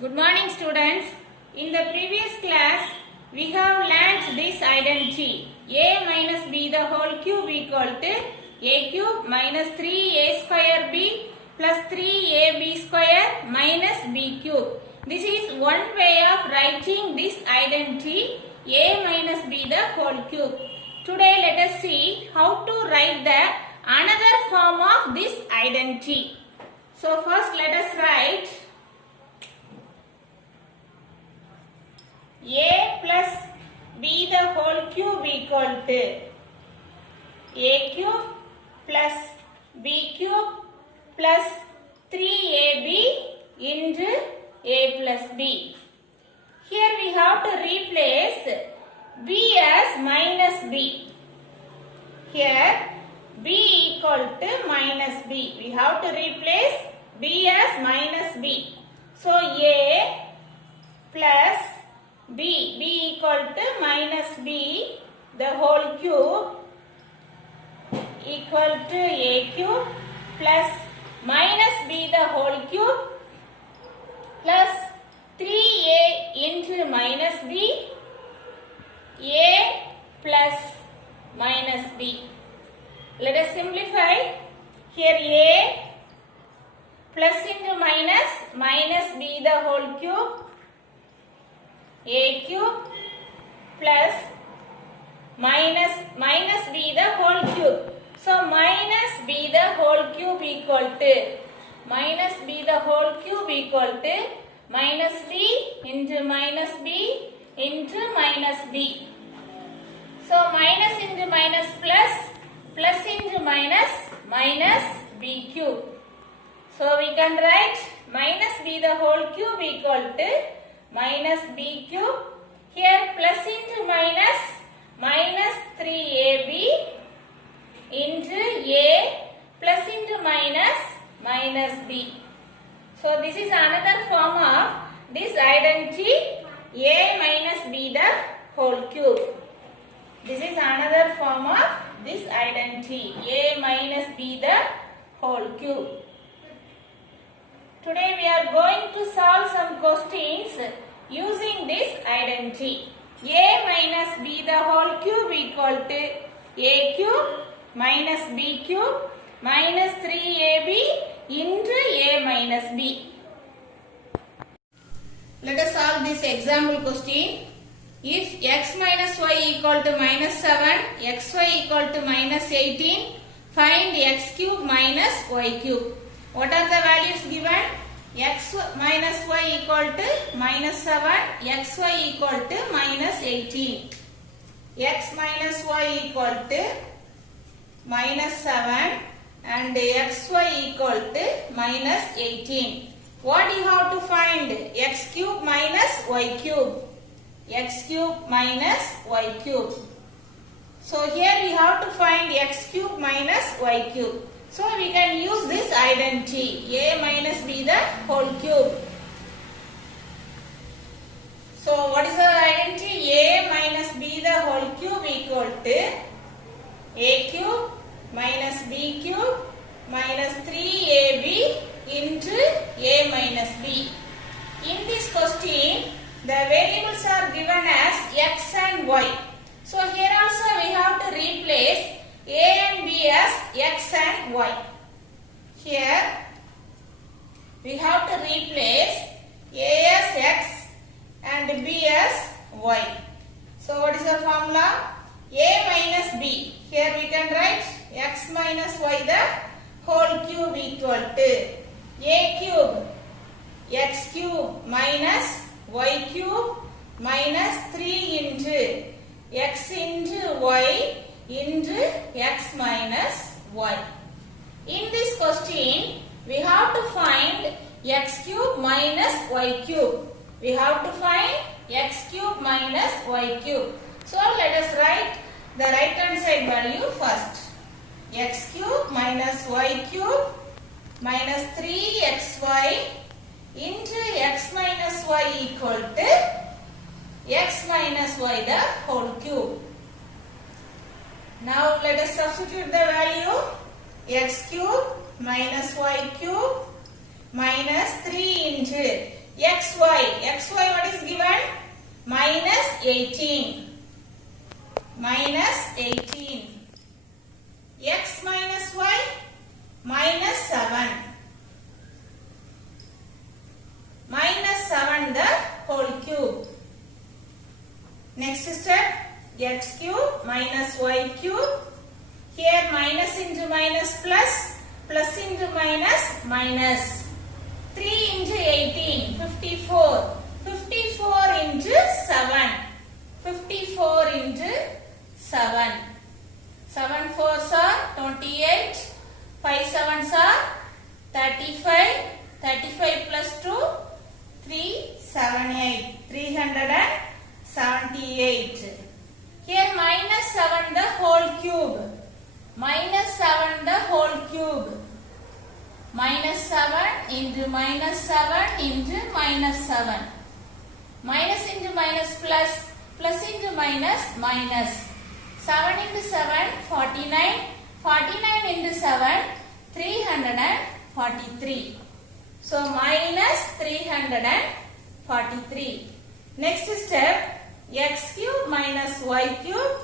Good morning students. In the previous class, we have learnt this identity. A minus b the whole cube equal to a cube minus 3a square b plus 3ab square minus b cube. This is one way of writing this identity a minus b the whole cube. Today let us see how to write the another form of this identity. So first let us write a plus b the whole cube equal to a cube plus b cube plus 3ab into a plus b. Here we have to replace b as minus b. Here b equal to minus b. We have to replace b as minus b. So a plus b equal to minus b the whole cube equal to a cube plus minus b the whole cube plus 3a into minus b a plus minus b. Let us simplify. Here a plus into minus b the whole cube a cube plus minus b the whole cube. So minus b the whole cube equal to minus b the whole cube equal to minus b into minus b into minus b. So minus into minus plus into minus b cube. So we can write minus b the whole cube equal to minus b cube. Here plus into minus 3ab into a plus into minus b. So this is another form of this identity a minus b the whole cube. This is another form of this identity a minus b the whole cube. Today we are going to solve some questions using this identity. A minus b the whole cube equal to a cube minus b cube minus 3ab into a minus b. Let us solve this example question. If x minus y equal to minus 7, xy equal to minus 18, find x cube minus y cube. What are the values given? X minus y equal to minus 7, xy equal to minus 18. X minus y equal to minus 7 and xy equal to minus 18. What you have to find? X cube minus y cube. X cube minus y cube. So here we have to find x cube minus y cube. So we can use this identity a minus b the whole cube. So what is our identity? A minus b the whole cube equal to a cube minus b cube minus 3ab into a minus b. In this question, the variables are given as x and y. So here also we have to replace a and b as x and y. Here we have to replace a as x and b as y. So what is the formula? A minus b. Here we can write x minus y the whole cube equal to a cube x cube minus y cube minus 3 into x into y into x minus y. In this question, we have to find x cube minus y cube. We have to find x cube minus y cube. So let us write the right hand side value first. X cube minus y cube minus 3xy into x minus y equal to x minus y the whole cube. Now let us substitute the value x cube minus y cube minus 3 into xy. Xy what is given? Minus 18. Minus 18. X minus y minus 7. Minus 7 the whole cube. Next step, x cube minus y cube. Here minus into minus plus, plus into minus minus. 3 into 18, 54. 54 into 7. 54 into 7. 7 fours are 28. 5 sevens are 35. 35 plus 2, 378. 378. Here minus 7 the whole cube. Minus 7 the whole cube. Minus 7 into minus 7 into minus 7. Minus into minus plus, plus into minus minus. 7 into 7, 49. 49 into 7, 343. So minus 343. Next step, x cube minus y cube.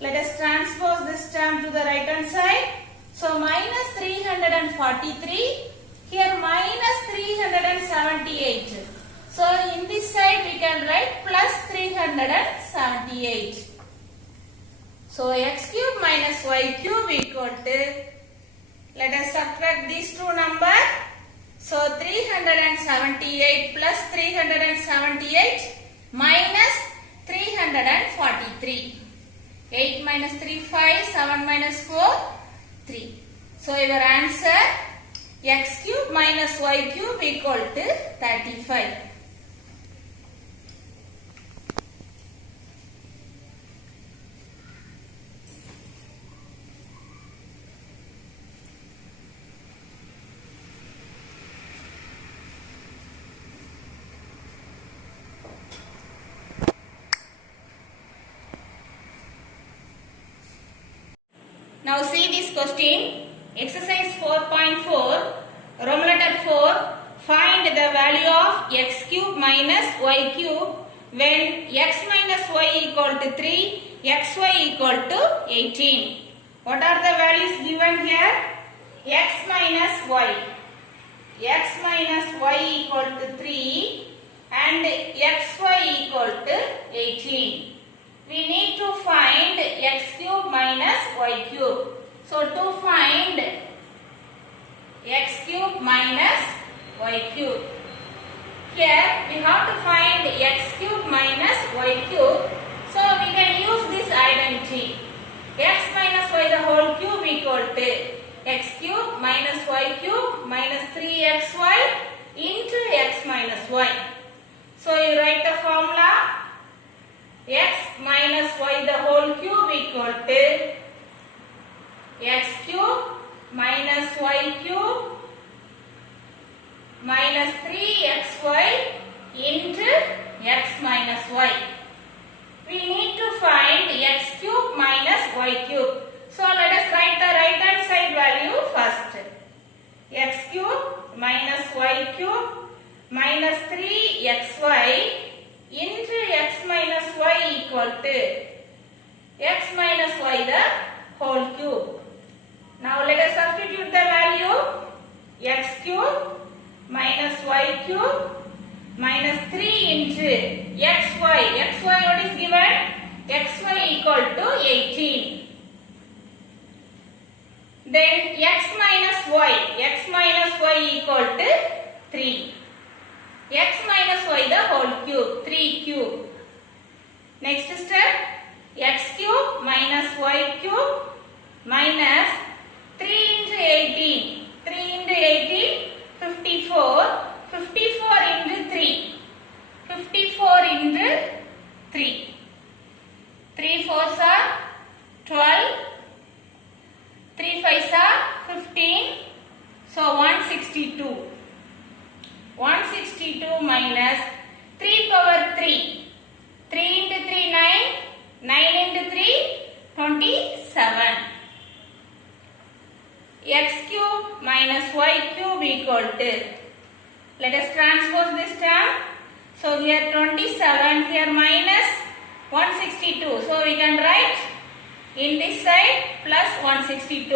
Let us transpose this term to the right hand side. So minus 343. Here minus 378. So in this side we can write plus 378. So x cube minus y cube equal to, let us subtract these two numbers. So 378 plus 378 minus 343. 8 minus 3, 5, 7 minus 4, 3. So your answer, x cube minus y cube equal to 35. Now see this question, exercise 4.4, Roman letter 4, find the value of x cube minus y cube when x minus y equal to 3, xy equal to 18. What are the values given here? X minus y. X minus y equal to 3 and xy equal to 18. We need to find x cube minus y cube. So to find x cube minus y cube, here we have to find x cube minus y cube. So we can use this identity. X minus y the whole cube equal to x cube minus y cube minus 3xy into x minus y. So you write the formula. X minus y the whole cube equal to x cube minus y cube minus 3xy into x minus y. We need to find x cube minus y cube. So let us write the right hand side value first. X cube minus y cube minus 3xy into x minus y equal to x minus y the whole cube. Now let us substitute the value x cube minus y cube minus 3 into xy. Xy what is given? Xy equal to 18. Then x minus y equal to 3. X minus y the whole cube, 3 cube. Next step, x cube minus y cube minus 3 into 18. 3 into 18, 54. 54 into 3. 54 into 3. 3 fours are 12. 3 fives are 15. So 162. 162 minus 3 power 3. 3 into 3, 9. 9 into 3, 27. X cube minus y cube equal to Let us transpose this term. So here 27, here minus 162. So we can write in this side plus 162.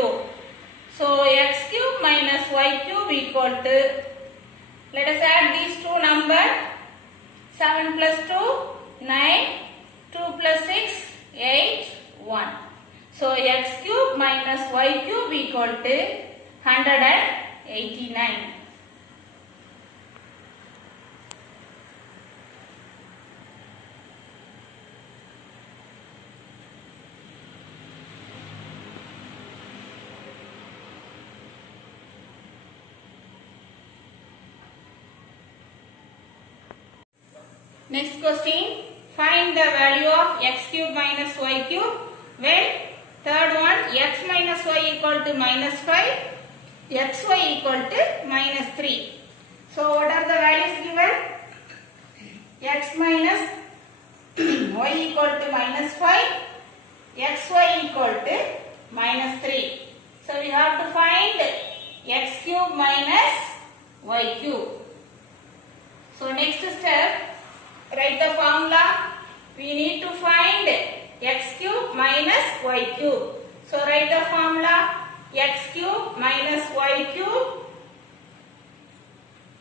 So x cube minus y cube equal to, let us add these two numbers. 7 plus 2, 9, 2 plus 6, 8, 1. So x cube minus y cube equal to 189. Next question, find the value of x cube minus y cube when third one x minus y equal to minus 5, xy equal to minus 3. So what are the values given? X minus y equal to minus 5, xy equal to minus 3. So we have to find x cube minus y cube. So next step, write the formula. We need to find x cube minus y cube. So write the formula, x cube minus y cube,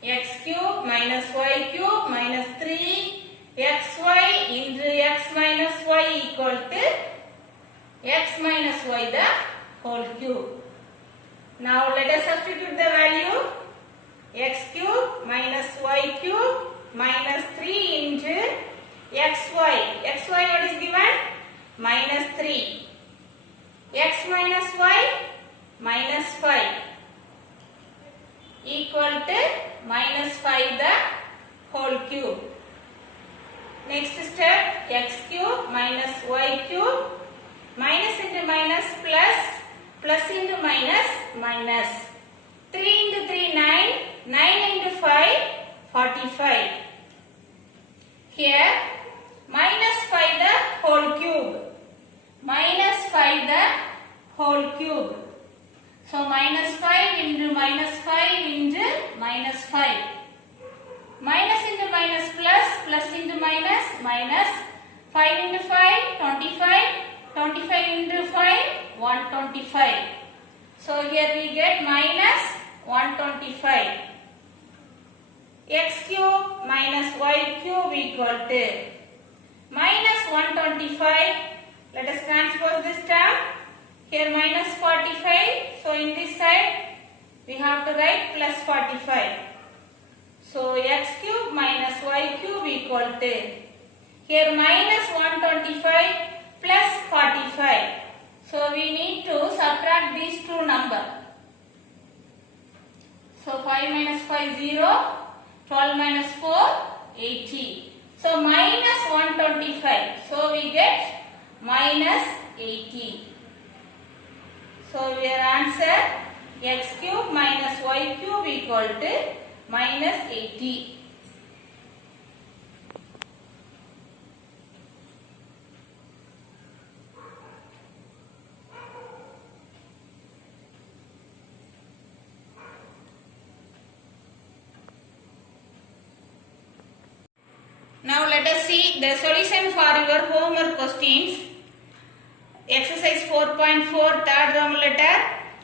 x cube minus y cube minus 3xy into x minus y equal to x minus y the whole cube. Now let us substitute the value, x cube minus y cube minus 3 into xy. Xy what is given? Minus 3. X minus y minus 5 equal to minus 5 the whole cube. Next step, x cube minus y cube, minus into minus plus, plus into minus minus. 3 into 3, 9, 9 into 5, 45. Here minus 5 the whole cube, minus 5 the whole cube. So minus 5 into minus 5 into minus 5. Minus into minus plus, plus into minus minus. 5 into 5, 25. 25 into 5, 125. So here we get minus 125. X cube minus y cube equal to minus 125. Let us transpose this term. Here minus 45. So in this side we have to write plus 45. So x cube minus y cube equal to, here minus 125 plus 45. So we need to subtract these two numbers. So 5 minus 5, 0. 12 minus 4, 80. So minus 125. So we get minus 80. So your answer, x cube minus y cube equal to minus 80. Now let us see the solution for your homework questions. Exercise 4.4, third Roman letter.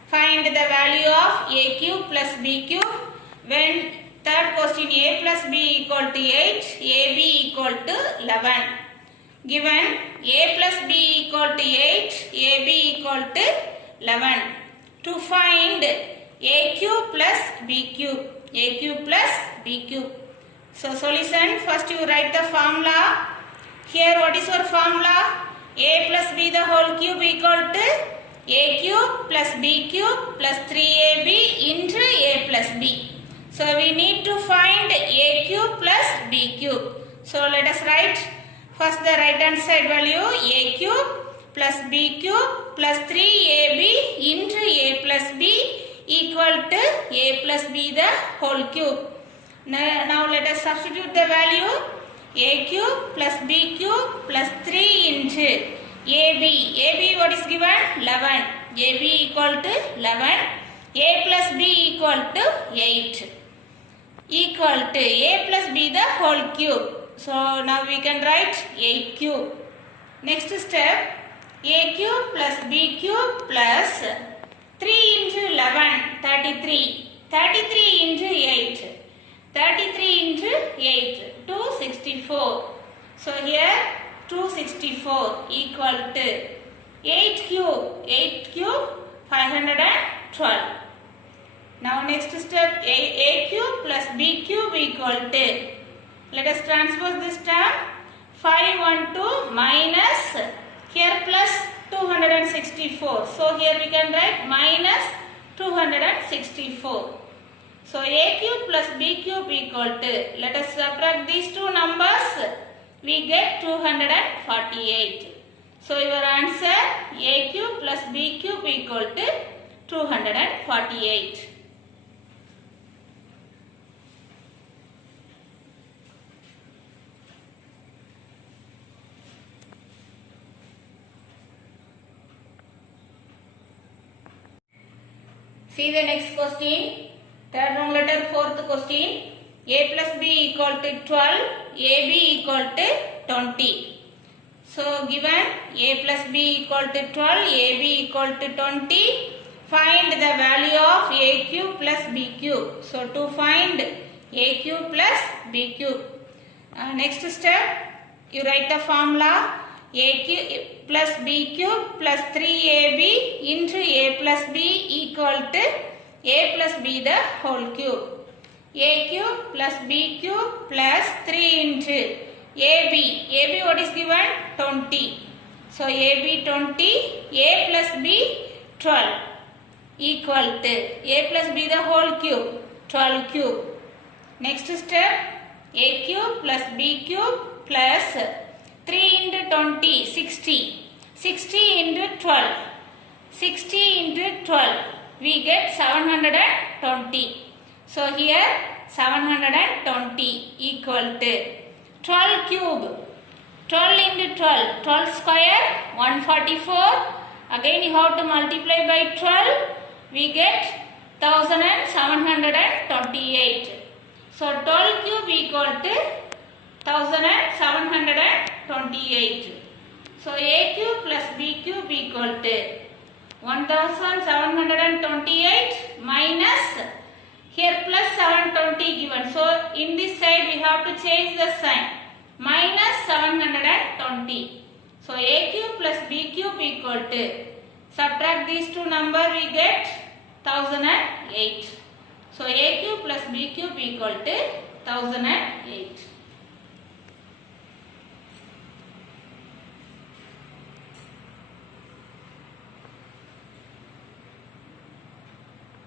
Find the value of a cube plus b cube when third question a plus b equal to 8, ab equal to 11. Given a plus b equal to 8, ab equal to 11. To find a cube plus b cube, a cube plus b cube. So solution, first you write the formula. Here what is your formula? A plus b the whole cube equal to a cube plus b cube plus 3ab into a plus b. So we need to find a cube plus b cube. So let us write first the right hand side value, a cube plus b cube plus 3ab into a plus b equal to a plus b the whole cube. Now let us substitute the value, a cube plus b cube plus 3 into ab. ab what is given? 11. ab equal to 11. a plus b equal to 8. equal to a plus b the whole cube. So now we can write a cube. Next step, a cube plus b cube plus 3 into 11, 33. 33 into 8. 33 into 8, 264. So here 264 equal to 8 cube. 8 cube 512. Now next step, a cube plus b cube equal to, let us transpose this term, 512 minus, here plus 264. So here we can write minus 264. So a cube plus b cube equal to, let us subtract these two numbers, we get 248. So your answer, a cube plus b cube equal to 248. See the next question. Third wrong letter, fourth question. A plus b equal to 12, ab equal to 20. So given a plus b equal to 12, ab equal to 20, find the value of a cube plus b cube. So to find a cube plus b cube, next step, you write the formula. A cube plus b cube plus 3ab into a plus b equal to a plus b the whole cube. A cube plus b cube plus 3 into ab. Ab what is given? 20. So ab 20, a plus b 12 equal to a plus b the whole cube, 12 cube. Next step, a cube plus b cube plus 3 into 20, 60. 60 into 12. 60 into 12. We get 720. So here 720 equal to 12 cube. 12 into 12. 12 square 144. Again you have to multiply by 12. We get 1728. So 12 cube equal to 1728. So a cube plus b cube equal to 1728 minus, here plus 720 given. So in this side we have to change the sign. Minus 720. So a cube plus b cube equal to, subtract these two numbers, we get 1008. So a cube plus b cube equal to 1008.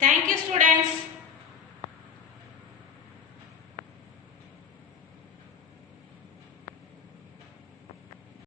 Thank you students.